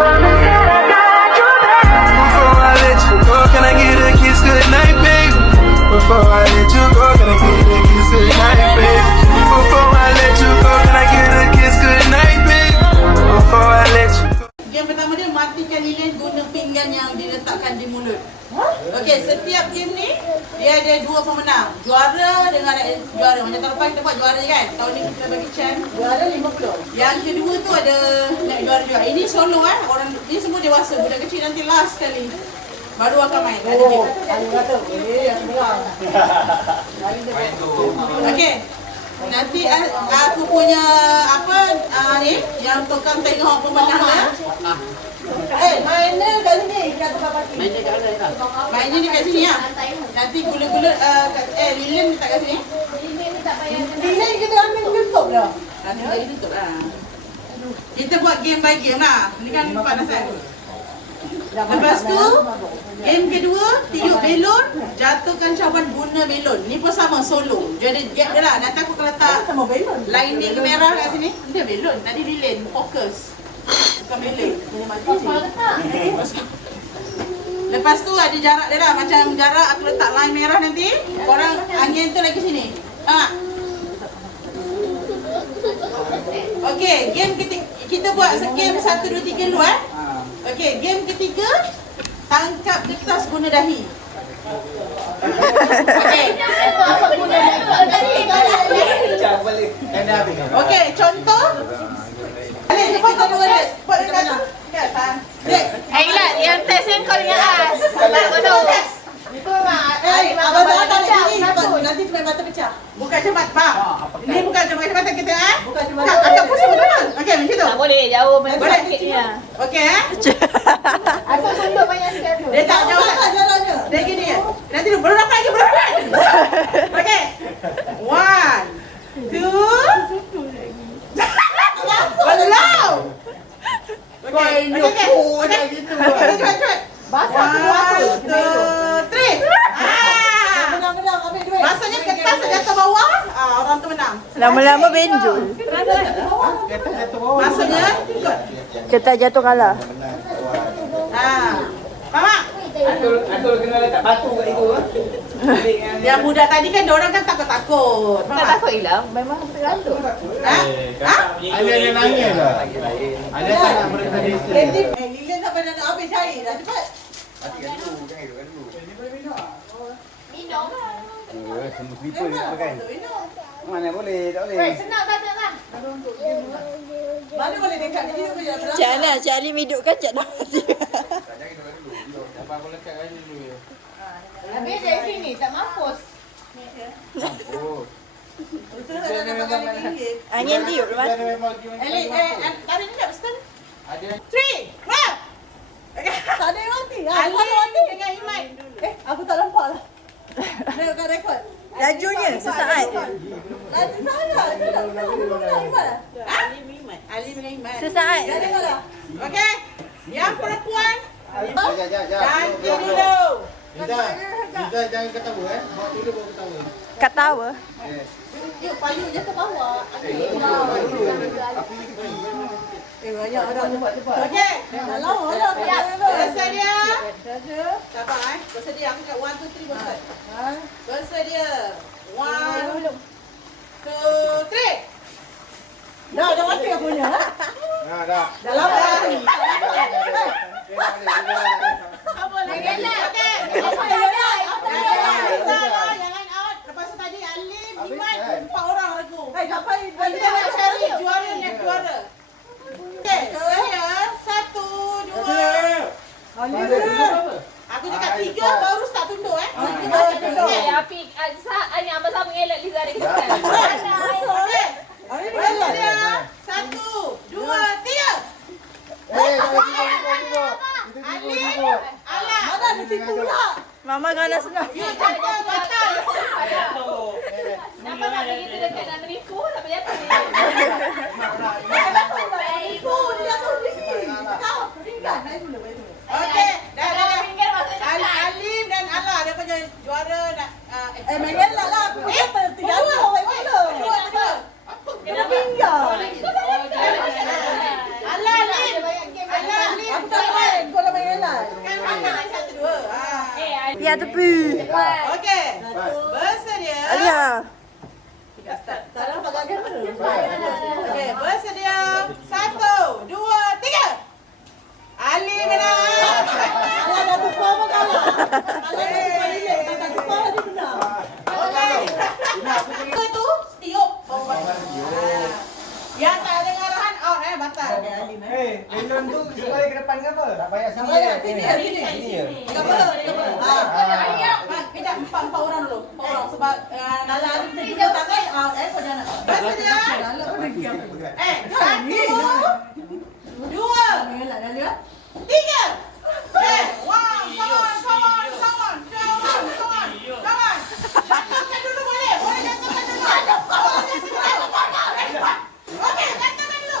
Before I let you go, can I get a kiss goodnight, baby? Before I let you go, can I get a kiss goodnight, baby? Before I let you go, can I get a kiss goodnight, baby? Before I let you go. Game pertama dia matikan lilin guna pinggan yang diletakkan di mulut. Okey, setiap game ni dia ada dua pemenang. Juara dengan juara. Macam tahun lepas kita buat juara je kan. Tahun ni kita bagi chance juara 50. Yang kedua tu ada nak juara juga. Ini solo orang ni semua dewasa. Budak kecil nanti last sekali baru akan main. Ada game. Kata, yang berang. Okey. Nanti aku punya ni yang tukang tengok pemenang dia. Mainnya kat sini kat tempat parking. Mainnya kat mana? Mainnya ni kat sini ya. Nanti gula-gula lilin letak kat sini. Lilin tak payah. Lilin kita ambil tutup dah. Nanti jadi tutup lah. Kita buat game by game lah. Ni kan panas kan. Lepas tu game kedua tiup belon, jatuhkan cawan guna belon. Ni pun sama solo. Jadi gap dia lah. Nanti aku akan letak sama belon. Lining merah kat sini. Dia belon. Tadi lilin fokus. Bukan belon. Lepas tu ada jarak dia lah. Macam jarak aku letak line merah nanti. Korang angin tu lagi sini. Okey, game kita buat game 1 2 3 dulu Okey, game ketiga tangkap kertas guna dahi. Okey. Apa guna dahi? Okey, contoh. Alih cepat kau buat dia. Buat dia kat atas. Ailat, yang test yang kau dengan As. Betul. Itu abang nanti main mata pecah. Bukan cepat, faham? Ini bukan cepat kita Bukan cepat. Agak pusing betul. Okey, macam tu. Tak boleh, jauh sakitnya. Okey Asal tunduk banyak sekali. Dia tak jauh jalannya. Dia gini Nanti dulu belum dapat lagi. Okey. 1 2 Belum. Okey. Okey. Cepat. Basah tu 1 2 3. Menang ambil duit. Maksudnya kertas jatuh bawah, orang tu menang. Lama-lama benjol. Kertas jatuh bawah. Maksudnya Kertas jatuh kalah. Mama. Atul kena letak batu kat situ. Yang budak tadi kan diorang kan takut-takut. Tak takut hilang, memang tergantung. Ada yang nangis lah. Ada tak nak berkata Lilin tak pernah nak habis cair dah cepat. Matikan dulu, jangan hidupkan dulu. Ini boleh minum. Minum lah. Semua slipper ni pakai. Mana boleh, tak boleh. Senang tak lah. Mana boleh dekat ni hidup je. Cik Ana, Cik Alim hidupkan Cik Ana. Jangan hidupkan dulu. Dapat aku lekat kat dulu ya. Habis dari sini, tak mampus. Oh. Angin tiup lepas. Elik, tadi ni tak pesan? Ada 3, 1. Tak ada yang mati. Ali dengan Iman. Aku tak nampak lah. Nak rekod. Lajunya sesaat. Laju sangat. Ali dengan Iman. Sesaat. Dah tengok dah. Okey. Yang perempuan. Jangan. Ganti dulu. Kita jangan ketawa Bawa dulu bawa ketawa. Ketawa. Yuk, payung je ke bawah. Banyak orang cepat-cepat. Okey. Kalau orang bersedia. Sabar bersedia. Aku cakap 1 2 3 bersedia. Bersedia. 1 2 3. Dah mati aku punya. Dah. Dah lama. Apa lagi? Okey. Jangan out. Lepas tu tadi Alim, Iman, 4 orang ragu. Kita nak cari juara yang juara. Okey, saya 1 2. Aku cakap 3 baru start tunduk Api, hanya abang sama elak Liza ada kita. Okey. Bersedia. 1 2 3. Alah. Mana ada tipu pula? Mama kena senang. Jangan batal. Nampak tak kita dekat dalam menipu, tak payah jatuh. Tipu dia tu sini. Kau tinggal naik dulu. Okey, dah. Alim dan Ala dia punya juara nak main lah. Aku kata 3 orang mana? 2. Apa? Kena tinggal. Ala Alim. Alia tepi. Okey. Bersedia. Alia. Okey, bersedia. 1, 2, 3. Ali menang. Alah dah lupa apa kalah. Alah dah lupa lagi menang. Okey. Itu tiup. Yang tak dengar arahan out batal. Melon tu supaya ke depan ke apa? Tak payah sini. Sini ya. Kejap, empat orang dulu. Empat orang sebab Nala ada tiga tangan out. Kau jangan. Bersedia? 1, 2, 3. Okay, one, come on. Jatuhkan dulu boleh jatuhkan dulu. Okey, jatuhkan dulu.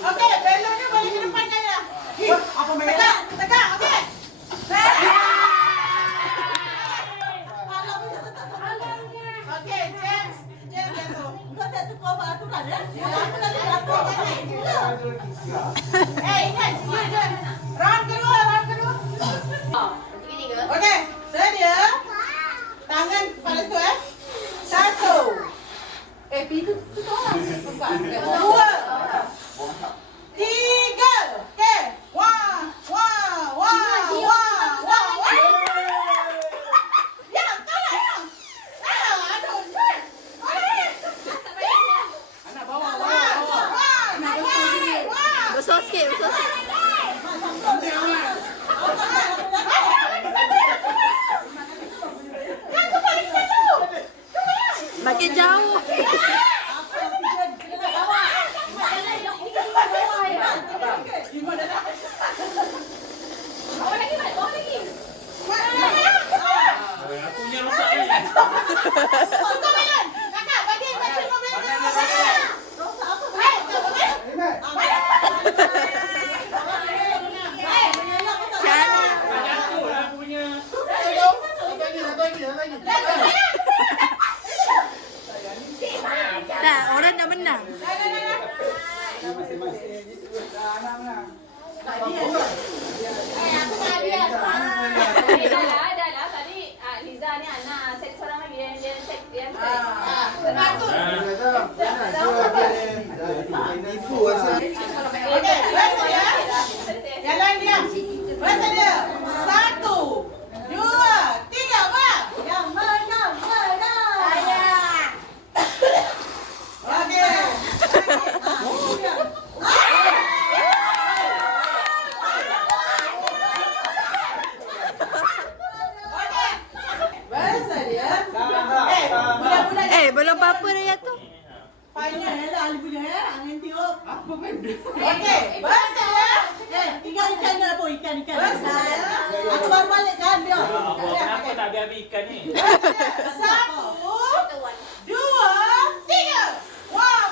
Okey, belonnya boleh ke depan saya. Apa merah? Tegak, okey. Okey, James jatuh. Kau tak tukar aturan ya? Aku nak jatuh. Ingat, dia. Round kedua. Okey, sedia. Tangan pada tu 1. Pintu tu tolak. 2, 3. Okey. Wah. Ya, tolak ya. Aduh, shit. Anak bawa. Besar sikit. Makin jauh. Dah, orang dah menang. Dah lah. Tadi Liza ni anak set seorang lagi yang set yang Okey, bersedia? Yang lain diam. Bersedia? 1, 2, 3, bang. Yang menang. Okey. Bersedia? Budak-budak Belum apa-apa dah jatuh. final lah Ali punya angin tiup. Apa benda? Okey, bersedia? Ikan dah pun ikan. Bersedia? Aku baru balik kan dia. Kenapa tak habis ikan ni? 1, 2, 3. Wah.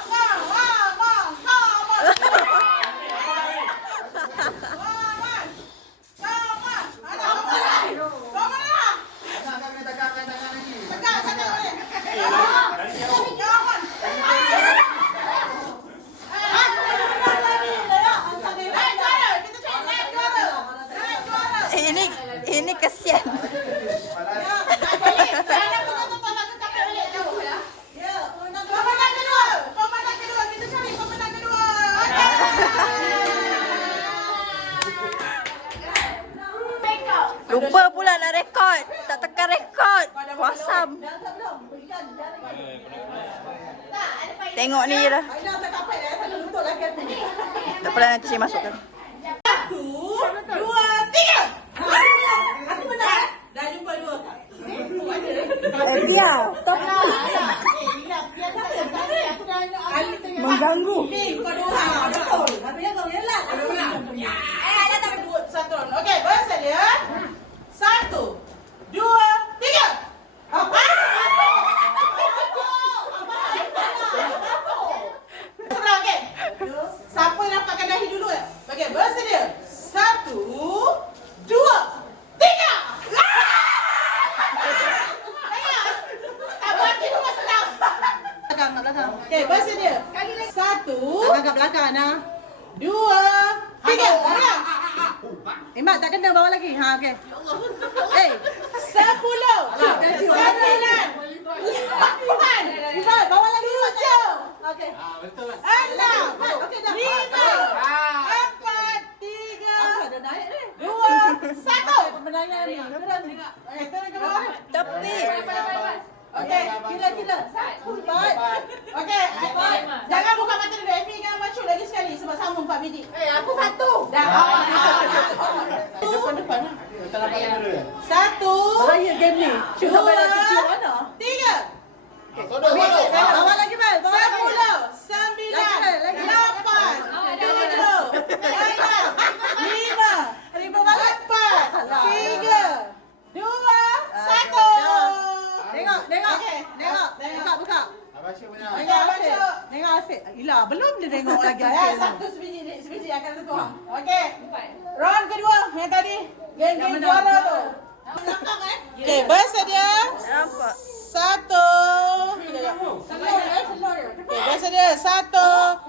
Ini kesian. Lupa pula nak rekod. Tak tekan rekod. Wasam. Tengok ni je lah. Aina tak kapal dah. Sana lutut lagi aku ni. Tak apalah nanti saya masukkan. 1, 2, 3. Aku menang. Dah jumpa 2. Biar. Stop. Mengganggu. Ni kau dua. Betul. Tapi yang kau yelah. Ada tak dua satu. Okey, bersedia. 1, 2, 3. Senang, okey. Siapa yang dapatkan dahi dulu? Okey, bersedia. 1, 2, 3. Belakang. Okey, bersedia. 1. Agak belakang nah. 2, 3. Mak tak kena bawa lagi. Ha okey. 10. 9. 8. Bawa lagi 7. Okey. Betul. 6. Okey dah. 5. 4, 3. 2, 1. Pemenangnya ni. Turun ke bawah. Tapi. Okey, kira. 1, 4. Okey, jangan buka mata dulu. Amy jangan masuk lagi sekali sebab sambung 4 biji. Aku 1. Dah. Depan lah. Kita dapat yang dulu. 1. Bahaya game ni. Cuba pada kecil mana? 3. Sodok. Bawa lagi bal. 10, 9, 8, 7, 6, 5, 4, 3, 2, 1. Tengok. Buka. Abang Syed punya. Tengok Asyik. Gila, belum dia tengok lagi Asyik. Satu sebiji akan tentu. Okey. Round kedua yang tadi. Geng juara tu. Belakang Okey, bersedia. Nampak. 1. Okey, bersedia. 1,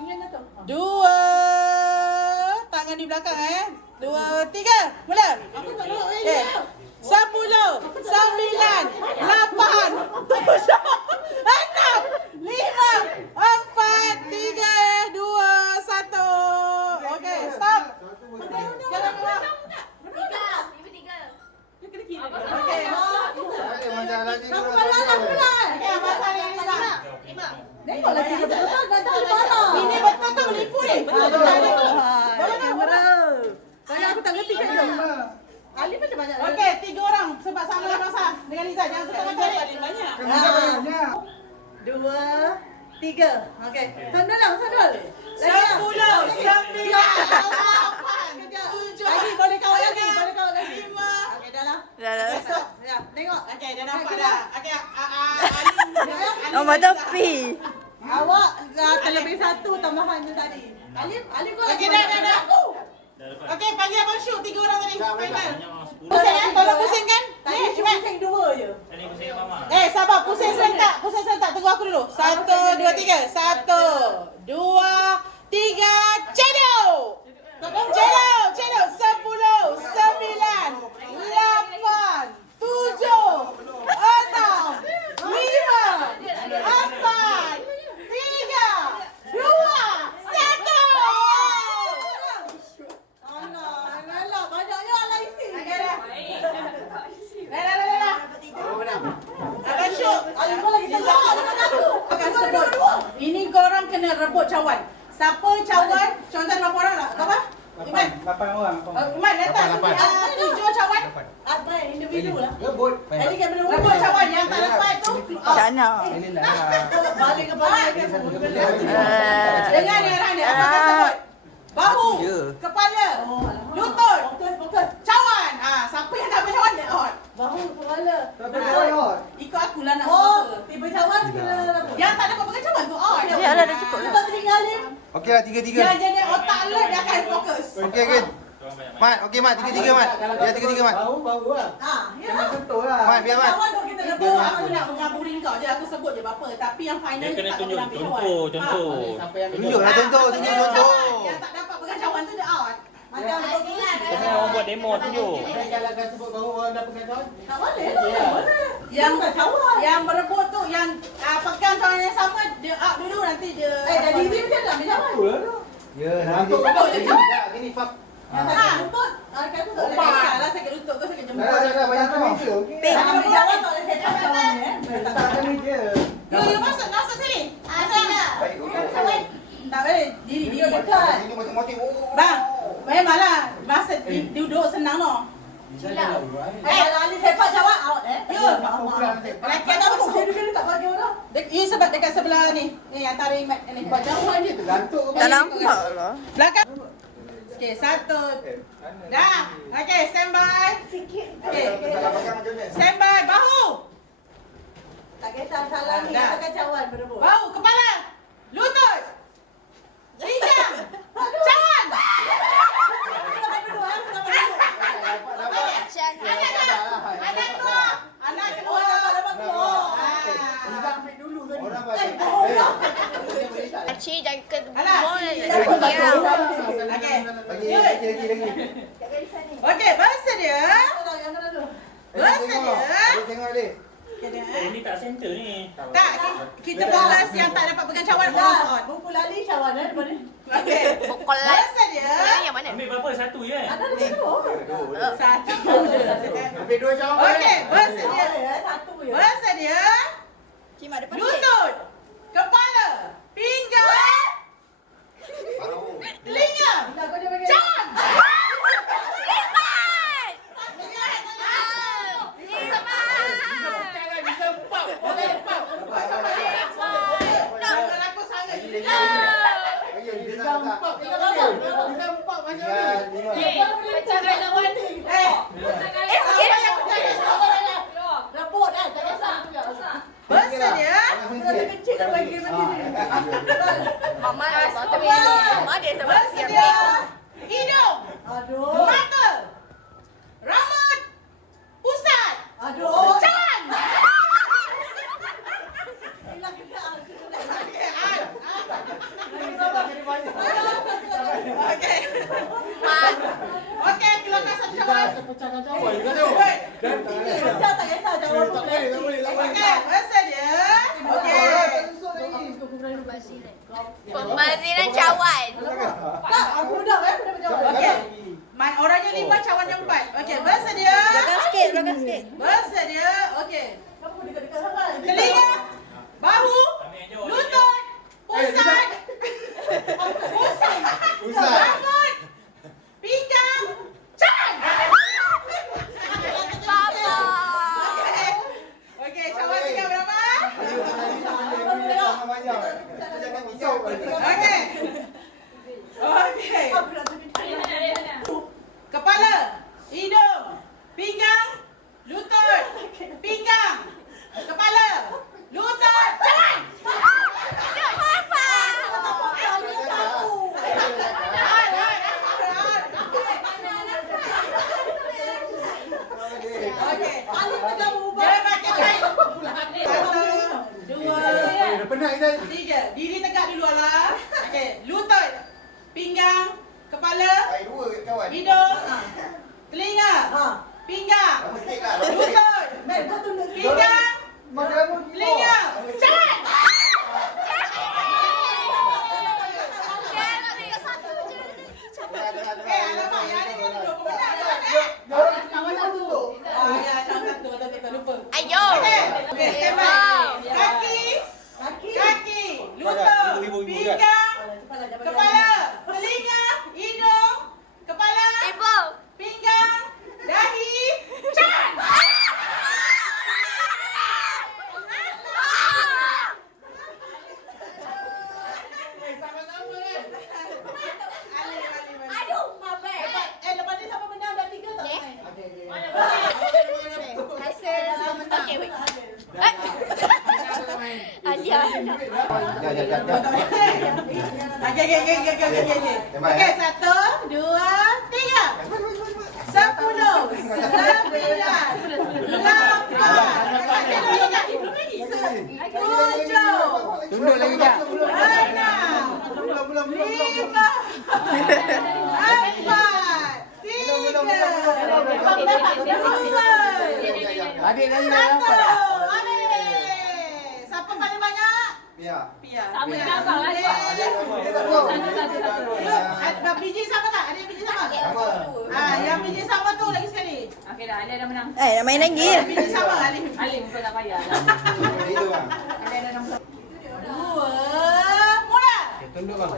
2. Tangan di belakang 2, 3. Mula. Okey. 10, 9, 8, 7, 6, 5, 4, 3, 2, 1. Okey, stop. Jangan keluar. Okey. Macam lagi dulu. Okey, abang Sari Riza. Tengok lagi betul tak tahu mana. Ini betul lipu ni. Betul. Kamera. Saya aku tak ngerti kan tu. Ali macam banyak. Okey, 3 orang sebab sama masa dengan Liza. Jangan tukar jari. Banyak. 2, 3. Okey. Sandal. 10, 9, 8, 7. Lagi boleh kawal lagi. 5. Okey, dah lah. Dah. Ya, tengok. Okey, dah nampak dah. Okey, Ali. Nombor tepi. Awak dah terlebih 1 tambahan tu tadi. Ali kau. Okey, dah. Aku. Okey, panggil Abang Syuk 3 orang tadi. Final. Pusing tolong pusingkan. Tadi cuma pusing 2 je. Sabar, pusing serentak. Tunggu aku dulu. 1, 2, 3. 1, 2, 3. Cedok. 10, 9, 8, 7, 6, 5, 4, 3, 2, 1. Alah, banyaknya Allah isi. Dah. Abang Syuk, kau lagi telur dengan aku. Akan sebut. Ini korang kena rebut cawan. Siapa cawan? Contoh berapa orang lah? Berapa? Iman? 8 orang. Iman, letak 7 cawan. Apa individu lah. Rebut. Jadi kan boleh rebut cawan yang tak dapat tu. Sana. Ini dah. Balik ke bawah. Dengar ni arahan dia. Apa akan sebut? Bahu, kepala, lutut, cawan. Siapa yang tak bercawan dia out. Bahu, kepala. Ikut aku lah nak sebut. Tiba cawan kena rebut. Yang tak dapat pakai cawan tu out. Ya lah, dah cukup lah. Kita tinggalin. Okey lah, 3-3. Yang jadi otak alert dia akan fokus. Okey. Mat, okey Mat, 3-3 Mat. Ya 3-3 Mat. Bau lah. Ya. Sentuh lah. Mat, biar Mat. Cawan tu kita rebut. Aku nak mengaburin kau je. Aku sebut je berapa. Tapi yang final Dia kena tak tunjuk boleh ambil cawan. contoh. Tunjuklah contoh. Yang tak dapat pegang cawan tu dia out. Macam Kena orang buat demo tunjuk. Kalau kau sebut bau orang dah pegang kawan. tak boleh lah. Yang berebut tu yang pegang cawan yang sama dia out dulu nanti dia. Dah diri dia dah ambil cawan. Ya, nanti. Tak, gini fak. Sakit lutut. Sakit lutut. Salah sakit lutut kau sakit jempol. Dah banyak tu meja. Okey. Kalau berjalan tak boleh saya cakap kawan ni. Tak ada meja. You masuk sini. Masuk. Tak boleh. Diri dekat. Ini motif-motif. Bang, memanglah masa duduk senang no. Kalau Ali sepak jawab out Ya. Lelaki tak masuk. Dia tak bagi orang. You sebab dekat sebelah ni. Ni antara imat ni. Buat jauh je tergantuk ke. Tak nampak lah. Belakang. Okey, satu. Dah. Okey, stand by. Okey. Stand by. Bahu. Tak kisah salah ni, katakan cawan berebut. Bahu, kepala. Lutut. Pinggang. Cawan. Anak keluar. Kita ambil dulu tadi. Orang Cik jangan ke Alah. Okey. Lagi. Okey, bersedia. Bersedia. Tengok dia. Ini tak center ni. Tak, kita balas yang tak dapat pegang cawan on. Buku lali cawan depan ni. Okey. Pukul Bersedia. yang mana? Ambil berapa? Satu je? Ada di situ. Satu. Ambil dua jawab. Okey, bersedia. Satu je. Bersedia. Cik mak depan sikit. Lutut. Kepala. Pinggang. Telinga. Cawan. Jangan aku sangat. Nampak macam ni. Macam lawan. Repot tak kisah. Bersedia. Kecil dah bagi macam ni. Mama tapi mama dia sebab Bersedia. Hidung. Aduh. Mata. Rambut. Pusat. Aduh. Cawan. Hilang kita. Okey. Okey, keluarkan satu cawan. Pecahkan cawan. Kau tengok. Dan tiga dah. Macam tak kisah cawan tu. Tak boleh. Okey, bersedia. Okey. pembaziran cawan. Tak, aku dah menjawab. Okey. Mai orangnya 5, cawannya 4. Okey, bersedia. Belakang sikit. Bersedia. Okey. Kamu dekat-dekat sangat. Telinga, bahu, lutut, pusat, rambut, pinggang, cawan. Papa. Okey, cawan tinggal berapa? Okey. Okey. Kepala, hidung, pinggang, lutut, pinggang, kepala, lutut, cawan. Okey. Jangan makan kain. 1, 2, Penat kita. 3. Diri tegak dulu lah. Okey, lutut, pinggang, kepala, hidung, telinga, pinggang, lutut, pinggang, telinga, cawan. Alamak, yang ni kan 20 minit. Cawan satu. Ya, cawan satu. Betul, lupa. Ayo. Okey, stand by. Kaki, lutut, pinggang, kepala, telinga, hidung, kepala, Ibu. pinggang, dahi, cawan. Aduh, mabek. Lepas ni siapa menang dah 3 tak? Hasil menang. Adia. Okey. Okey, 1, 2, 3. 10, 9, 8, 7, Tunduk lagi tak? 6, 5, 4, 3, 2, Adik lagi dah 1. dapat. Habis. Siapa paling banyak? Ya. Pia. Sama dengan abang lah. Biji sama tak? Ada biji sama? Ada dah menang. Nak main lagi. Bini sama Alim. Alim kau tak payah. Itu bang. Ada dah nombor. 2, mula. Tunduk bang.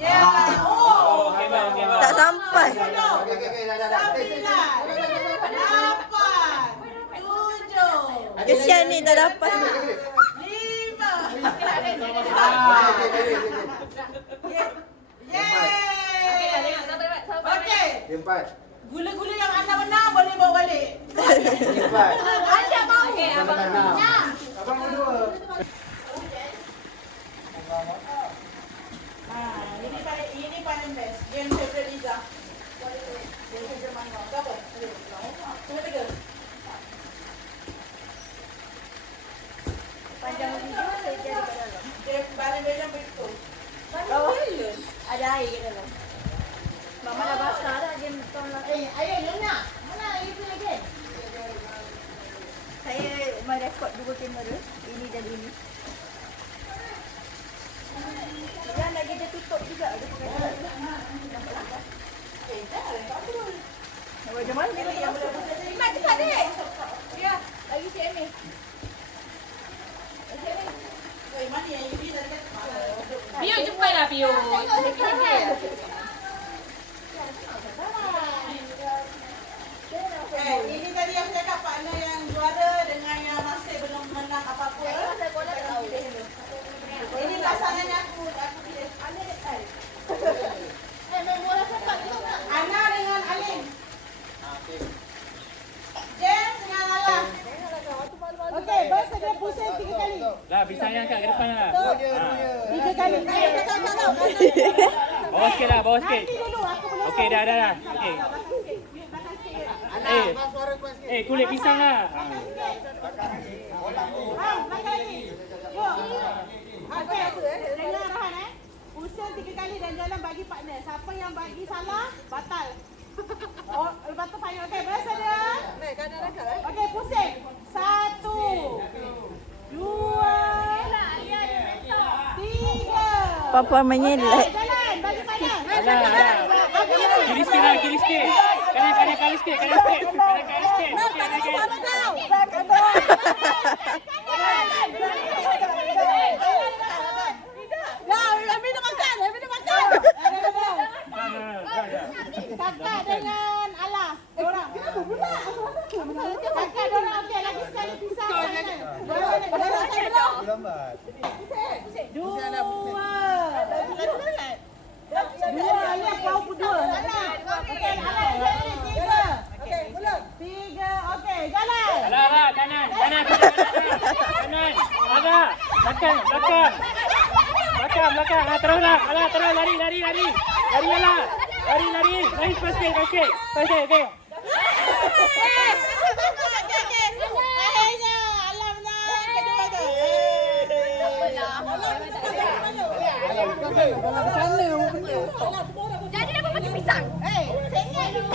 Ya. Oh. Okey bang, okey bang. Tak sampai. Okey, dah. 9, 8, 7, Kesian ni tak dapat. 5. Okey dah tengok siapa dapat. Siapa dapat. Okey. 4. Gula-gula yang anda menang boleh bawa balik. 4. Anda mau. Okey, abang. Abang berdua. Ini paling best. Game favorite Liza. Game favorite Mangga. Berapa? Tunggu 3. Panjang video saya cari kat dalam. Dia paling best yang betul. Ada air kat dalam. Mama dah basah dah dia tahun lalu. Ayo Luna. Mana itu lagi? Saya merekod 2 kamera. Ini dan ini. Dan lagi dia tutup juga. Macam mana dia yang boleh? Mak cepat dek. Ya, lagi si Amy. Mana yang ini tadi kan? Pio cepatlah Pio. Ini tadi yang saya cakap partner yang juara dengan yang masih belum menang apa-apa. Ini pasangannya aku pilih. Ana dengan Alim. James dengan Alam. Okey, bos saya pusing 3 kali. Lah, pisangnya angkat ke depan lah. 3 kali. Bawa sikit lah, bawa sikit. Nanti dulu aku belum. Okey, dah. Okey. Kulit pisang lah. Makan lagi. Yuk. Okey, dengar arahan Pusing 3 kali dan jalan bagi partner. Siapa yang bagi salah, batal. Oh, lepas tu final. Okey, berasa dia? Okey, pusing. 1, 2, 3. Papa menyelat. Jalan, bagi partner. Alah. Kiri sikit lah, kiri sikit. Kanan sikit. Okey, Kakak dengan Allah. Orang. Kakak dorang okey lagi sekali pisang. Lambat. 2. Alah kau berdua. Okey, Alah jadi 3. Okey, ulang. 3. Okey, jalan. Alah, kanan. Kanan. Agak. Belakang. Terus lah. Alah, terus lari. Lari lah. Lari. Lari sikit. Okey. Akhirnya Alah menang kedua tu. Jadi dapat bagi pisang. Sengit dulu.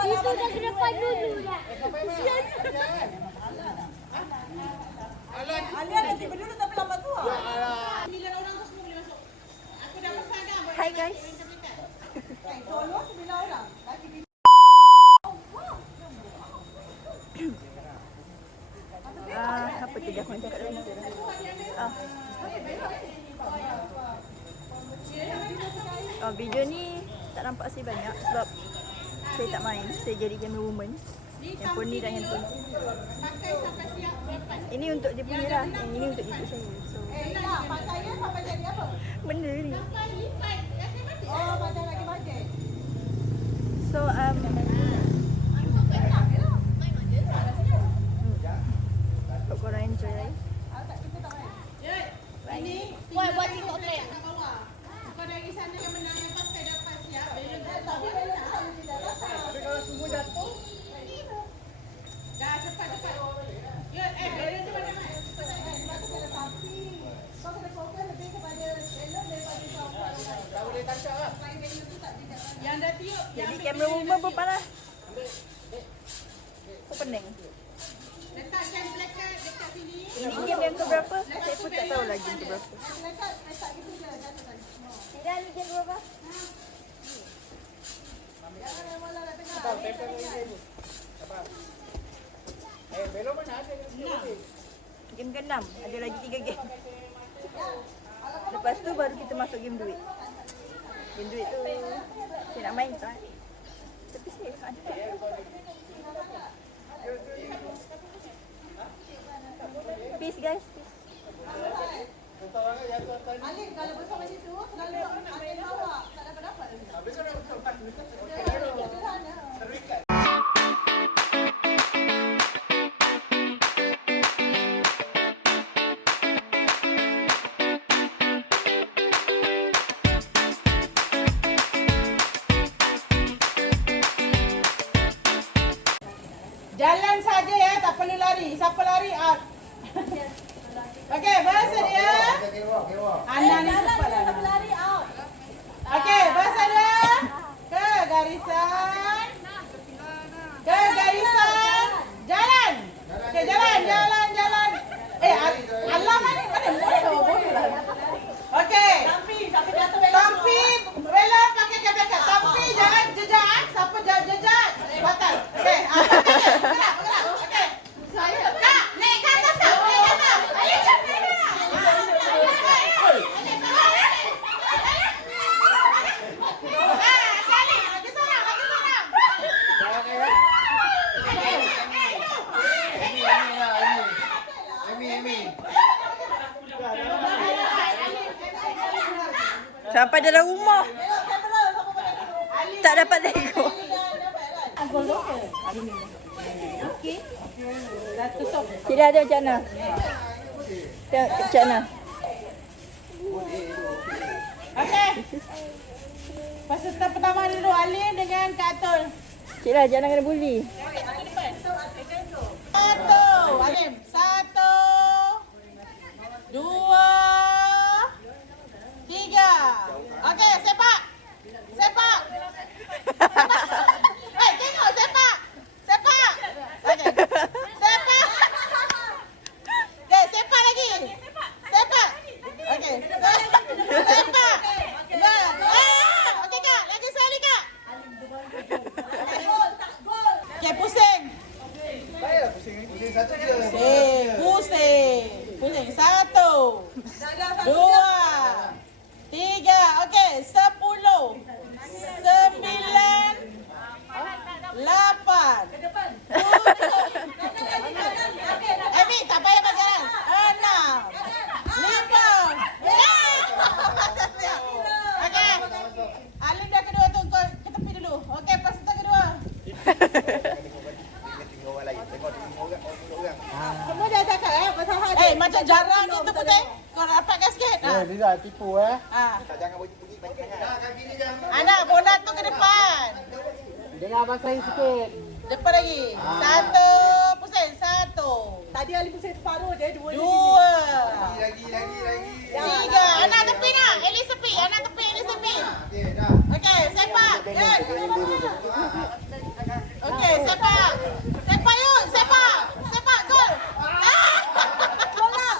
Itu dah kena dulu dah. Alia nanti berdua tapi lambat tua. 9 orang tu semua boleh masuk. Aku dah pesan dah. Hai guys. Solo 9 orang. Lagi Apa tu dah macam kat dalam tu. Video ni tak nampak saya banyak sebab saya tak main. Saya jadi camera woman. Handphone ni dan handphone tu. pakai sampai siap lepas. Ini untuk dia punya lah. Yang ini untuk ibu saya. So, Tak, pakainya sampai jadi apa? benda ni. Sampai lipat. Oh, macam lagi bajet. So, hope korang enjoy lah. Ini buat TikTok kat bawah. Kau dari sana yang menang yang pakai dapat siap. Tapi kalau semua jatuh, dah cepat. Ya, balon tu mana? Kau kena fokus lebih kepada balon daripada kau. Tak boleh tangkap lah. Yang dah tiup. Jadi kamera woman pun panas. Kau pening. Letakkan plakat dekat sini. Ini game yang keberapa? Saya pun tak tahu lagi yang keberapa. Letak gitu je. Jatuh tadi. Tidak, ni game berapa? game ke-6. Ada lagi 3 game. Lepas tu baru kita masuk game duit. Game duit tu saya nak main tak? Tapi saya ada. Peace guys, peace. Alif kalau bersama situ, selalu Alif bawa. Tak dapat-dapat. Habis kan dapat. Jalan saja ya, tak perlu lari. Siapa lari out. Okey, bersedia? Anak ni cepat Lari out. Okey, bersedia? Ke garisan. Ke garisan. Jalan. Okey, jalan. Allah mana bawa bodoh lah. Okey. Tampi bela pakai kebekat. Tampi jangan jejak. Siapa jejak? Batal. Okey, bergerak. Okey. Saya. Kak, naik ke atas kak. Naik ke atas. Ayo jom naik ke atas. Lagi seorang. Amy. Sampai dalam rumah. Tak dapat tengok. Dah tutup. Tidak ada macam mana. Tengok macam mana. Okey. Peserta pertama dulu Alin dengan Kak Atul. Cik lah, jangan kena bully. Satu. Alin. 1, 2, 3. Okey, sepak. Tengok sepak. Okey. Sepak. Okey, sepak lagi. Sepak. Okey. Sepak. Okey Kak, lagi sekali Kak. Okey, pusing. Saya pusing satu je. Pusing. 1, 2, 3. Okey, 10, 9, 8, 7, 8. Amy, tak payah berjalan. 6, 5. Okey. Alin dah kedua tu, kau ke tepi dulu. Okey, peserta kedua. Semua dah cakap pasal hal. Macam jarang gitu putih. Kau rapatkan sikit. Dia dah tipu Jangan pergi bangkang kan. Kaki ni jangan. Anak bola tu ke depan. Dengar abang saya sikit. Depan lagi. 1, pusing. 1. Tadi Ali pusing separuh je, 2 2. Lagi. 3. Anak tepi nak. Eli sepi. Anak tepi. Okey, dah. Okey, sepak. Okey, sepak. Sepak yuk. Sepak. Gol. Bola.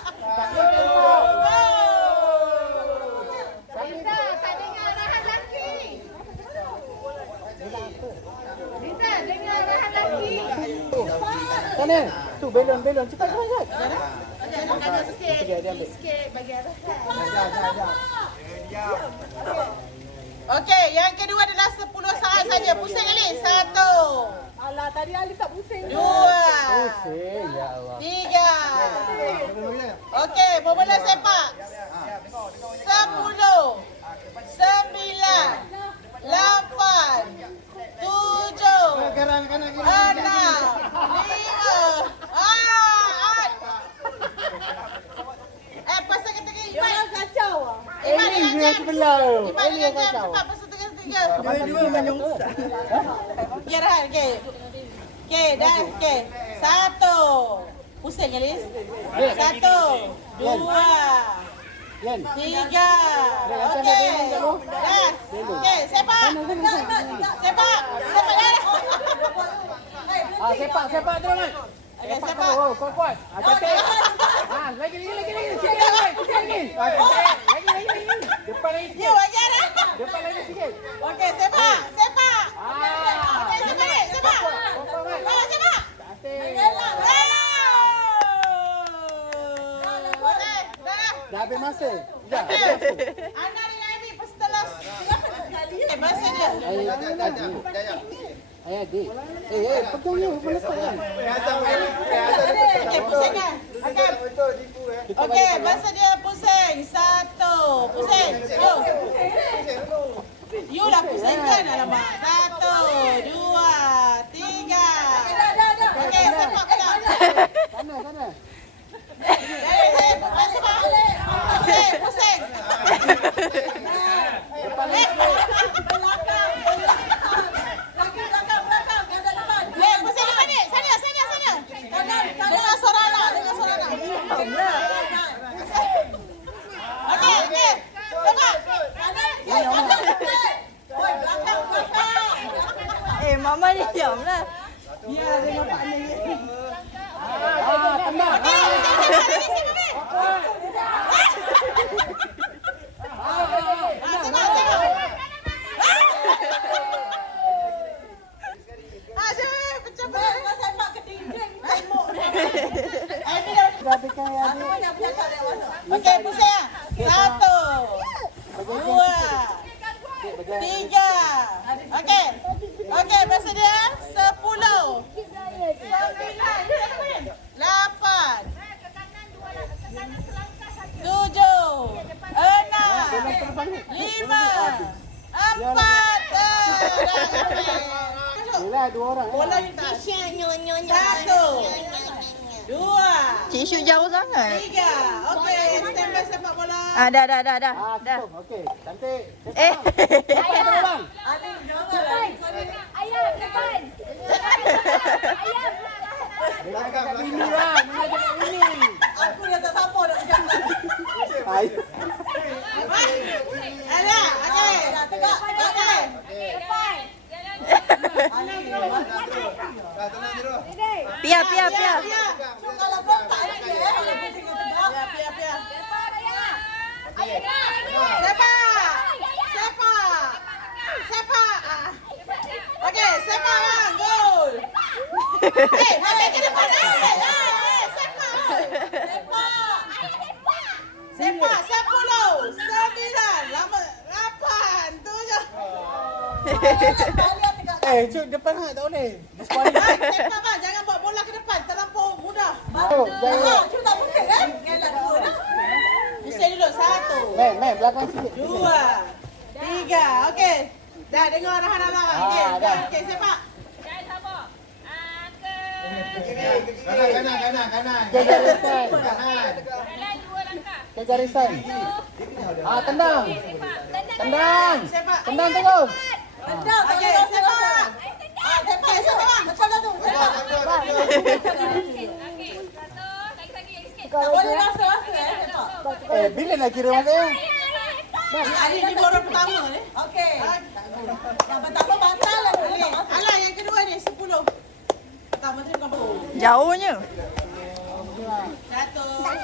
Rita, tak dengar arahan laki. Rita, dengar arahan laki. Sana. Tu belon cepat. Ada sikit bagi arahan. Okey, yang kedua adalah 10 saat saja. Pusing Ali. 1, Alah, tadi Ali tak pusing. 2, Ya Allah. 3. Okey, bola sepak. 10, 9, 8, 7, 6, 5. Pasal ketiga Iman. Jangan kacau. Iman dengan sebelah. Iman dengan jam. Cepat pasal ketiga. Dua-dua menyongsang. Kirahan, okey. Okey, dah. Okey. 1. Pusing, Alis. 1, 2, 3. Okey. Dah. Okey, sepak. Sepak dah. Sepak tu kan. Okey, sepak. Kuat. Cantik. Lagi. Sikit lagi. Lagi. Depan lagi Ya, wajar dah. Depan lagi sikit. Okey, sepak. Okey, sepak. Sepak. Cantik. pasal. Sekejap. Ana dengan Amy setelah masa dia. Ayah adik. Pegang ni. Apa letak kan? Okey, pusingkan. Okey, masa dia pusing. 1. Pusing. You lah pusingkan. Alamak. 1, 2, 3. Okey, sepak pula. Sana. Pusing. Mama ni diam lah. Tendang. Okey, pusing. 1, 2, 3. Okey, masa dia 10, 9, 8, 7, 6, 5, 4. Yelah, 2 orang. Bola ni tak. 1, 2, Cik Syuk jauh sangat. 3. Okey, stand by sepak bola. Dah. Cukup. Okey. Cantik. Ayah, depan. Dekat bini lah. Mula dekat bini. Aku dah tak siapa nak bercakap. Ayah. Ada. Okey. Okey. Depan. Pia. Kalau kau tak ada dia, pia. Sepak. Okey, sepak bang. Gol. Mana ke depan? Sepak. 10, 9, 8, 7. Cuk, depan hak tak boleh. Sepak bang, jangan bawa bola ke depan. Terlampau mudah. Jangan. Cuma tak boleh kan? Gelak dua dah. Mesti dulu. 1, Main belakang sikit. 2, 3. Okey. Dah dengar arahan abang. Okey. dah. Okey, sepak. Jangan sabar. Kanan. Jaga garisan. Jalan 2 langkah. Jaga garisan. Tendang. Tendang. Sepak. Tendang terus. Okey, sepak. Okey, sepak. Macam mana tu? Sepak. Okey. 1. Lagi sikit. Tak boleh rasa-rasa sepak. Bila nak kira masanya? Ni orang pertama ni. Okey. Tak apa batal lah. Alah, yang kedua ni 10. Pertama tu bukan apa. Jauhnya. 1,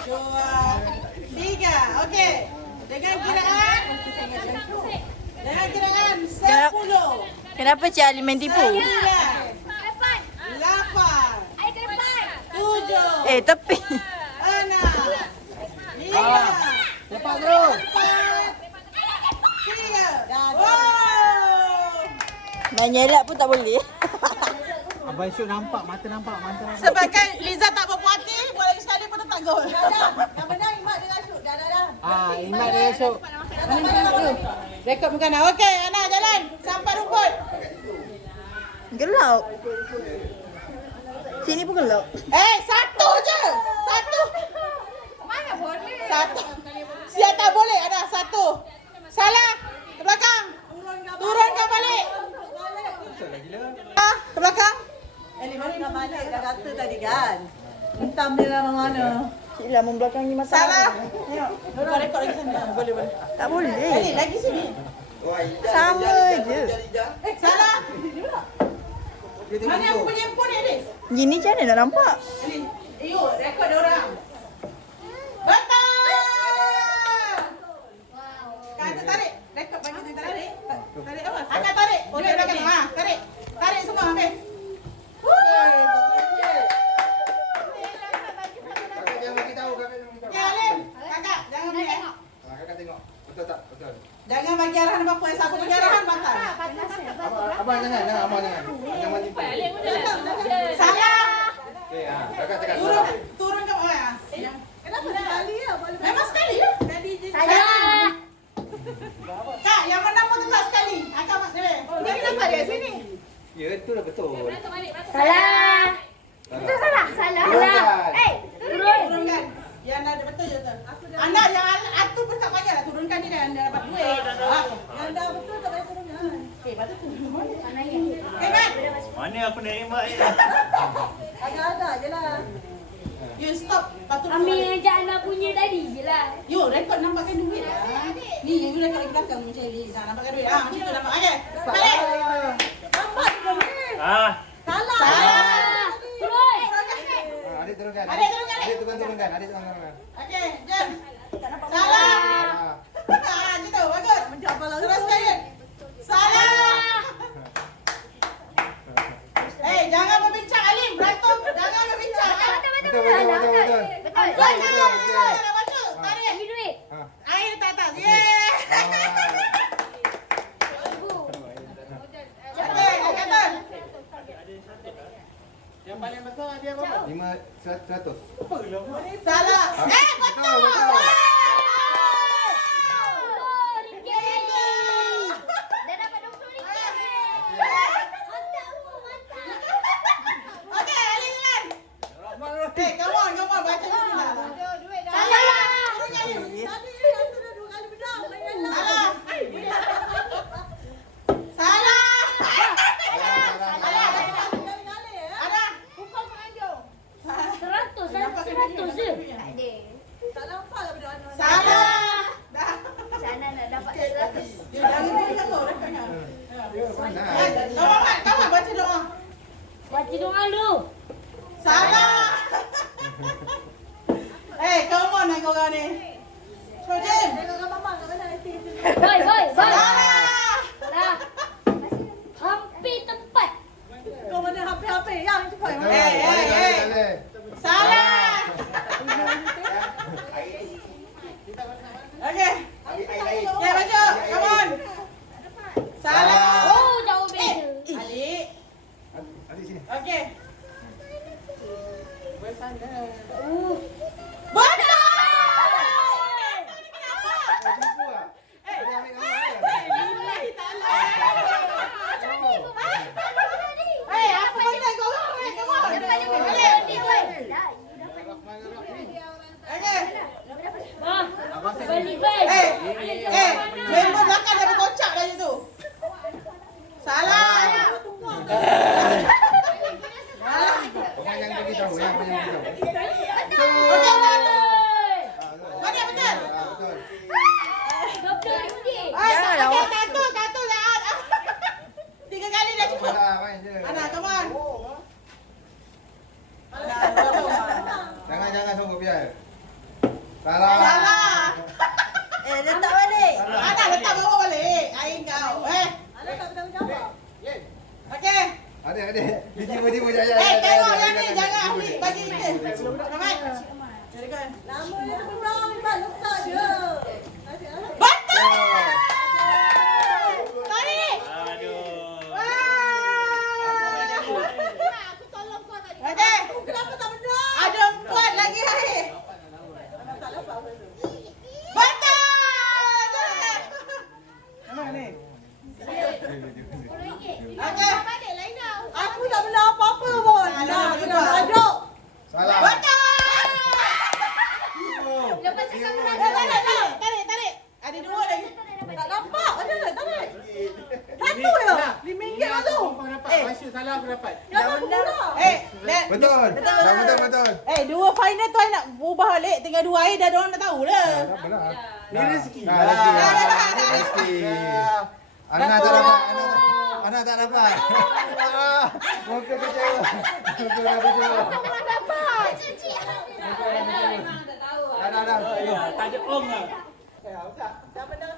2, 3. Okey. Dengan kiraan 10. Kenapa Cik Ali main tipu? 9, Depan. 8, Air ke depan. 7, Tepi. 6, 5, Cepat terus. 4, 3. Wow. Main nyelak pun tak boleh. Abang Syuk nampak, mata nampak. Sebabkan Liza tak berpuas hati, boleh lagi sekali pun tak gol. Yang benar Imat dengan Syuk. Dah. Imat dia Syuk. Rekod bukan nak. Okey, Ana jalan sampai rumput. Gelap. Sini pun gelap. 1 je. 1. Mana boleh? 1. Siap tak boleh ada 1. Salah. Ke belakang. Turunkan balik. Ke belakang. Mana balik dah kata tadi kan. Hitam dia lah mana. Cik lah membelakangi masalah. Salah. Tengok. Kau rekod lagi sana. Boleh. Tak boleh. Lagi sini. Sama je. Salah. Mana aku punya handphone ni, Adik? Gini macam mana nak nampak? Ni. Rekod dia orang. Betul. Kata tarik. Rekod bagi dia tarik. Tarik apa? Akan tarik. Dia belakang. Tarik. Tarik semua ambil. Ya, Alim. Kakak, jangan ambil. Abang jangan, abang jangan. Jangan tipu. Alin pun jalan. Salah. Okey, cakap. Turun ke bawah ya. Kenapa sekali ya? Memang sekali ya. Salah. Kak, yang menang pun tetap sekali. Akak mak dia. Dia kenapa dia sini? Ya, itu dah betul. Salah. Betul salah. Salah. Turun. Turunkan. Yang ada betul je tu. Anda yang atur pun tak payahlah turunkan ni dan anda dapat duit. Yang dah betul tak payah turunkan. Patut turun mana? Mat. Mana aku nak emak ni? Agak-agak je lah. You stop. Patut Ambil je anak punya tadi je lah. You rekod nampakkan duit lah. Ni you rekod lagi belakang macam ni. Nampakkan duit. Macam tu nampak. Okey. Balik. Nampak juga ni. Salah. Salah. Turun. Adik turunkan. Adik turunkan. Adik turunkan. Okey, jom. Salah. Macam tu, bagus. Teruskan je. Salah. Jangan berbincang Alim. Beratur. Jangan berbincang. Betul. Baca. Tarik. Ambil duit. Air letak atas. Yeay. Okey, kata. Yang paling besar dia berapa? 500. Salah. Betul. Okey, Alim jalan. Come on. Baca bismillah. Salah. Tadi aku dah 2 kali benar. Salah. Salah. Kali-kali ya. Ada. Upah penganjung. 100 je. Tak nampak lah benda mana. Salah. Dah. Sana nak dapat 100. Jangan pergi satu rekodnya. Mana? Kamu baca doa. Baca doa dulu. Salah. Come on nak korang ni. Jom. Tengok kat mama kat mana nanti. Boy. Salah. Salah. Hampir tepat. Kau mana HP. Yang cepat. Salah. Okey. Okay, baca. Come on. Salah. Oh, jauh beza. Adik. Adik sini. Okey. Uh. Betul. Tipu ah. Dia ambil gambar dia. Lillahi ta'ala. Aku pandai korang. Come on. Okey. Balik balik. Member belakang dah berkocak dah situ. Salah. Orang yang bagi tahu, Okey, mana betul? Betul. Doktor Rudi. Satu Zaat. 3 kali dah cukup. Main je. Ana, come on. Jangan sungguh biar. Salah. Salah. Letak balik. Ana letak bawa balik. Air kau. Ada tak bertanggungjawab? Okey. Adik. Tiba-tiba jaya. Tengok yang ni jangan ambil bagi dia. Ramai. Nama dia kurang. Letak je. Betul. Tarik. Okey. Kenapa tak benar? Ada 4 lagi air. Betul. Mana ni? Okey. Aku tak benar apa-apa pun. Salah Aku juga. dah aduk. Salah. Betul. Lepas cakap Tarik. Ada 2 lagi. Tak nampak. Ada tarik. Satu je. RM5 tu. Kau dapat. Masuk salah aku dapat. Yang aku pula. Betul. Betul. 2 final tu I nak ubah balik. Tinggal 2 air dah diorang dah tahu dah. Tak apalah. Ni rezeki. Rezeki. Anak tak dapat. Anak tak dapat. Muka kecewa. Dah. Tak ada ong lah. Dah benar